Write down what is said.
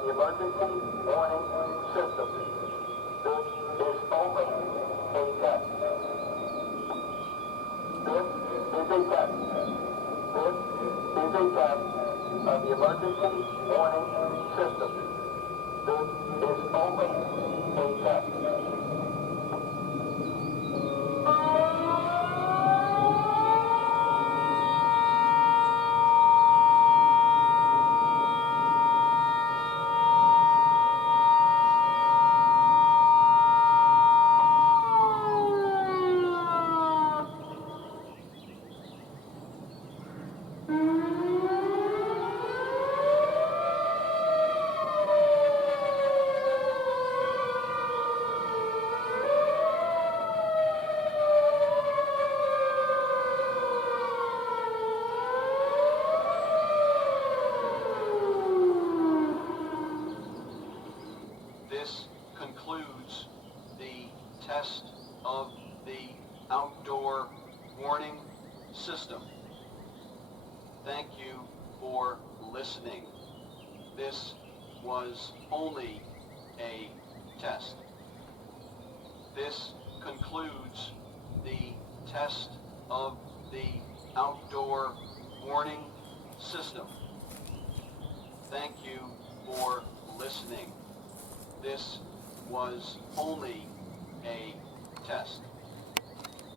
of the emergency warning system. This is only a test. This is a test. This is a test of the emergency warning system. This is only a test. This concludes the test of the outdoor warning system. Thank you for listening. This was only a test. This concludes the test of the outdoor warning system. Thank you for listening. This was only a test.